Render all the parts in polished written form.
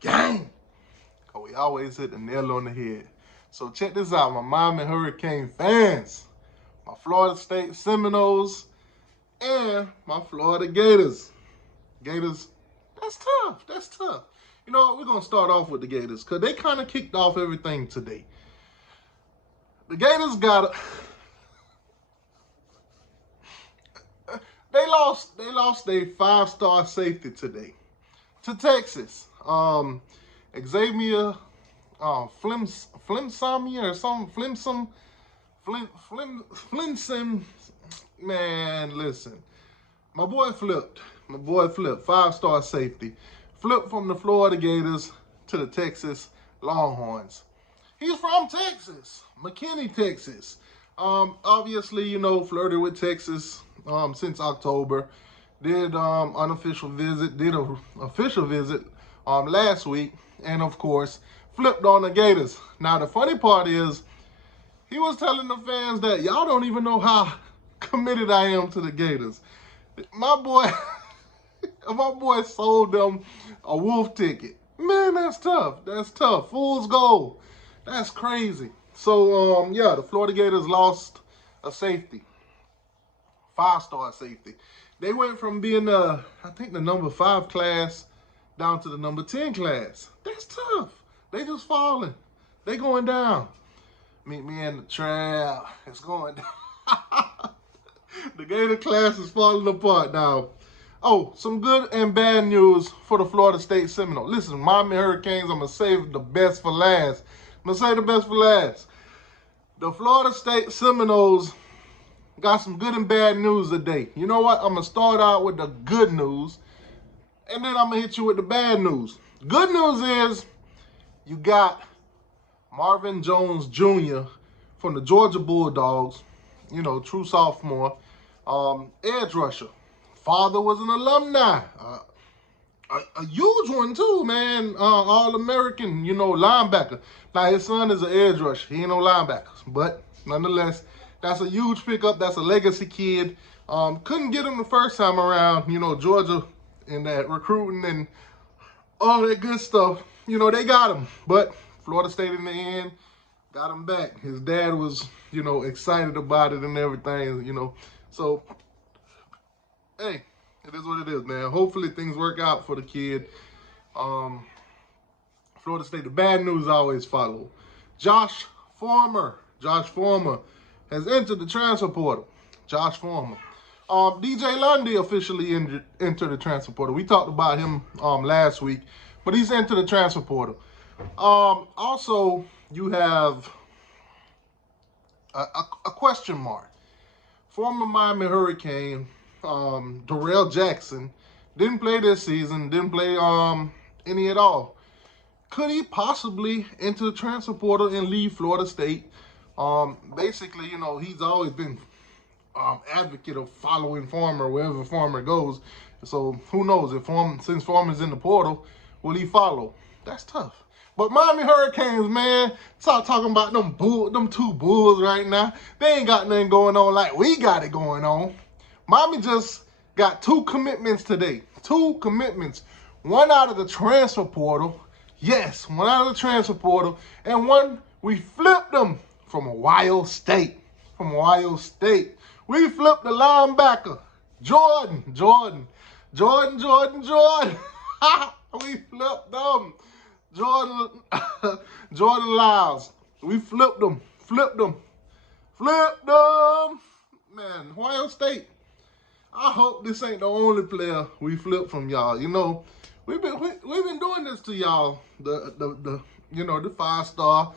gang. Oh, we always hit the nail on the head. So check this out, my Miami Hurricane fans, my Florida State Seminoles, and my Florida Gators. Gators, that's tough. That's tough. You know what? We're going to start off with the Gators because they kind of kicked off everything today. The Gators got they lost their 5-star safety today to Texas. Xavier Flimsami or something. Flimson. Man, listen. My boy flipped. 5-star safety. Flipped from the Florida Gators to the Texas Longhorns. He's from Texas, McKinney, Texas. Obviously, you know, flirted with Texas since October. Did official visit last week, and of course, flipped on the Gators. Now, the funny part is, he was telling the fans that y'all don't even know how committed I am to the Gators. My boy sold them a wolf ticket. Man, that's tough. That's tough. Fool's gold. That's crazy. So, yeah, the Florida Gators lost a safety. 5-star safety. They went from being, I think, the number 5 class down to the number 10 class. That's tough. They just falling. They going down. Meet me in the trap. It's going down. The Gator class is falling apart now. Oh, some good and bad news for the Florida State Seminoles. Listen, Miami Hurricanes, I'm going to save the best for last. The Florida State Seminoles got some good and bad news today. You know what? I'm going to start out with the good news, and then I'm going to hit you with the bad news. Good news is you got Marvin Jones Jr. from the Georgia Bulldogs, you know, true sophomore, edge rusher. Father was an alumni. A huge one too, man. All-American, you know, linebacker. Now, his son is an edge rusher. He ain't no linebacker. But, nonetheless, that's a huge pickup. That's a legacy kid. Couldn't get him the first time around. You know, Georgia in that recruiting and all that good stuff. You know, they got him. But Florida State in the end got him back. His dad was, you know, excited about it and everything, you know. So, hey, it is what it is, man. Hopefully things work out for the kid. Florida State, the bad news always follow. Josh Former has entered the transfer portal. Josh Former. DJ Lundy officially entered the transfer portal. We talked about him last week, but he's entered the transfer portal. Also, you have a question mark. Former Miami Hurricane Darrell Jackson didn't play this season, didn't play any at all. Could he possibly enter the transfer portal and leave Florida State? Basically, you know, he's always been advocate of following Former wherever Former goes. So who knows if since Former's in the portal, will he follow? That's tough. But Miami Hurricanes, man, stop talking about them two bulls right now. They ain't got nothing going on like we got it going on. Miami just got 2 commitments today. 2 commitments. One out of the transfer portal. Yes, one out of the transfer portal. And one, we flipped them from Ohio State. We flipped the linebacker. Jordan. We flipped them. Jordan Lyles. We flipped them. Man, Ohio State. I hope this ain't the only player we flipped from y'all. You know, we've been doing this to y'all. The 5-star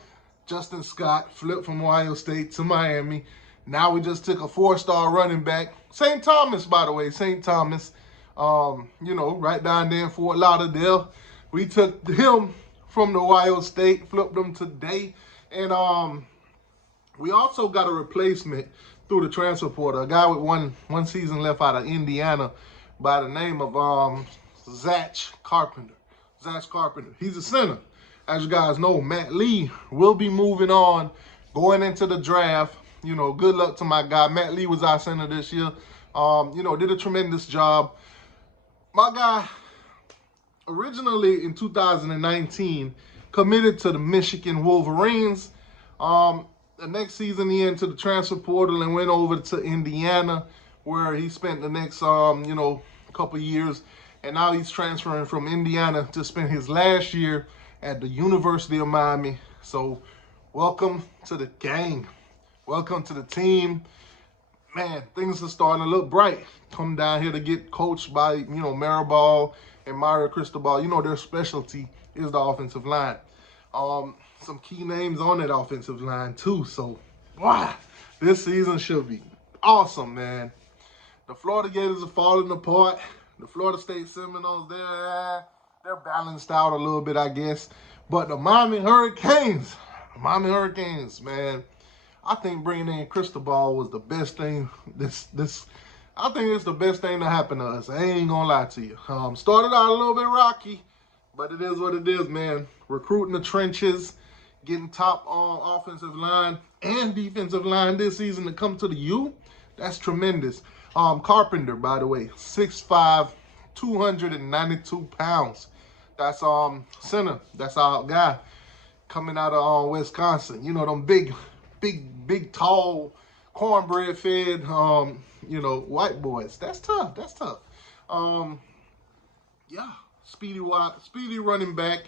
Justin Scott flipped from Ohio State to Miami. Now we just took a 4-star running back. St. Thomas, by the way, St. Thomas. You know, right down there in Fort Lauderdale. We took him from the Ohio State, flipped him today. And we also got a replacement through the transfer portal. A guy with one season left out of Indiana by the name of Zach Carpenter. He's a center. As you guys know, Matt Lee will be moving on, going into the draft. You know, good luck to my guy. Matt Lee was our center this year. You know, did a tremendous job. My guy, originally in 2019 committed to the Michigan Wolverines. The next season he entered the transfer portal and went over to Indiana, where he spent the next couple years, and now he's transferring from Indiana to spend his last year at the University of Miami. So welcome to the gang. Welcome to the team. Man, things are starting to look bright. Come down here to get coached by, Maribal and Mario Cristobal. Their specialty is the offensive line. Some key names on that offensive line too. So, wow, this season should be awesome, man. The Florida Gators are falling apart. The Florida State Seminoles, they're balanced out a little bit, I guess. But the Miami Hurricanes, man, I think bringing in Cristobal was the best thing. I think it's the best thing to happen to us. I ain't gonna lie to you. Started out a little bit rocky, but it is what it is, man. Recruiting the trenches, getting top offensive line and defensive line this season to come to the U. That's tremendous. Carpenter, by the way, 6'5", 292 pounds. That's center. That's our guy coming out of Wisconsin. Them big, tall, cornbread fed, white boys. That's tough. Yeah, speedy running back,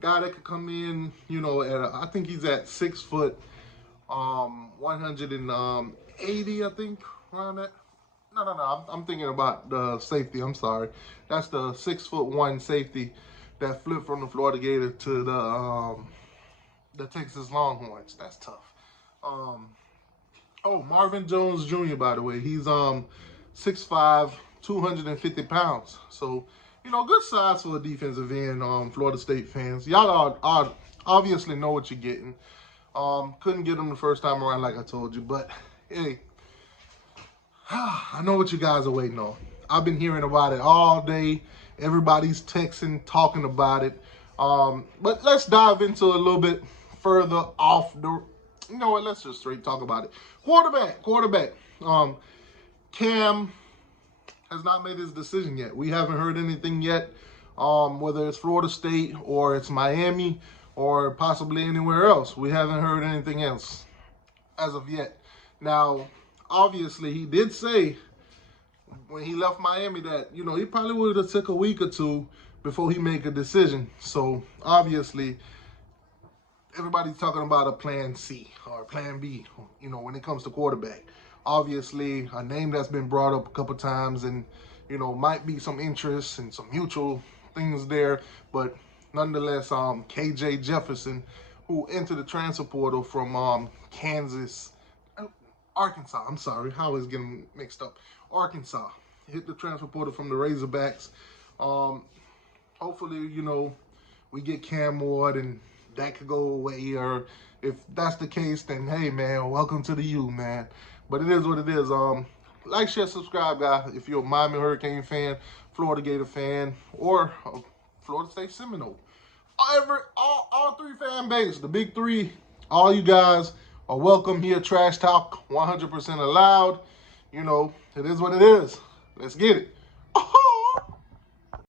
guy that could come in, I think he's at 6 foot, 180, I think, around that. No, I'm thinking about the safety. I'm sorry. That's the 6'1" safety that flipped from the Florida Gator to the Texas Longhorns. That's tough. Marvin Jones Jr., by the way, he's 6'5", 250 pounds. So, good size for a defensive end, Florida State fans. Y'all are obviously know what you're getting. Couldn't get him the first time around, like I told you, but hey, I know what you guys are waiting on. I've been hearing about it all day. Everybody's texting, talking about it. But let's dive into a little bit further off the... You know what? Let's just straight talk about it. Quarterback. Cam has not made his decision yet. We haven't heard anything yet, whether it's Florida State or it's Miami or possibly anywhere else. We haven't heard anything else as of yet. Now, obviously, he did say when he left Miami that, he probably would have took a week or two before he make a decision. So, obviously, everybody's talking about a plan C or plan B, when it comes to quarterback. Obviously, a name that's been brought up a couple times and, might be some interest and some mutual things there. But nonetheless, KJ Jefferson, who entered the transfer portal from Arkansas. I'm sorry, I was getting mixed up. Arkansas hit the transfer portal from the Razorbacks. Hopefully, we get Cam Ward and that could go away. Or if that's the case, then hey, man, welcome to the U, man. But it is what it is. Like, share, subscribe, guys. If you're a Miami Hurricane fan, Florida Gator fan, or a Florida State Seminole, all three fan base, the big three, all you guys are welcome here. Trash talk 100% allowed. It is what it is. Let's get it.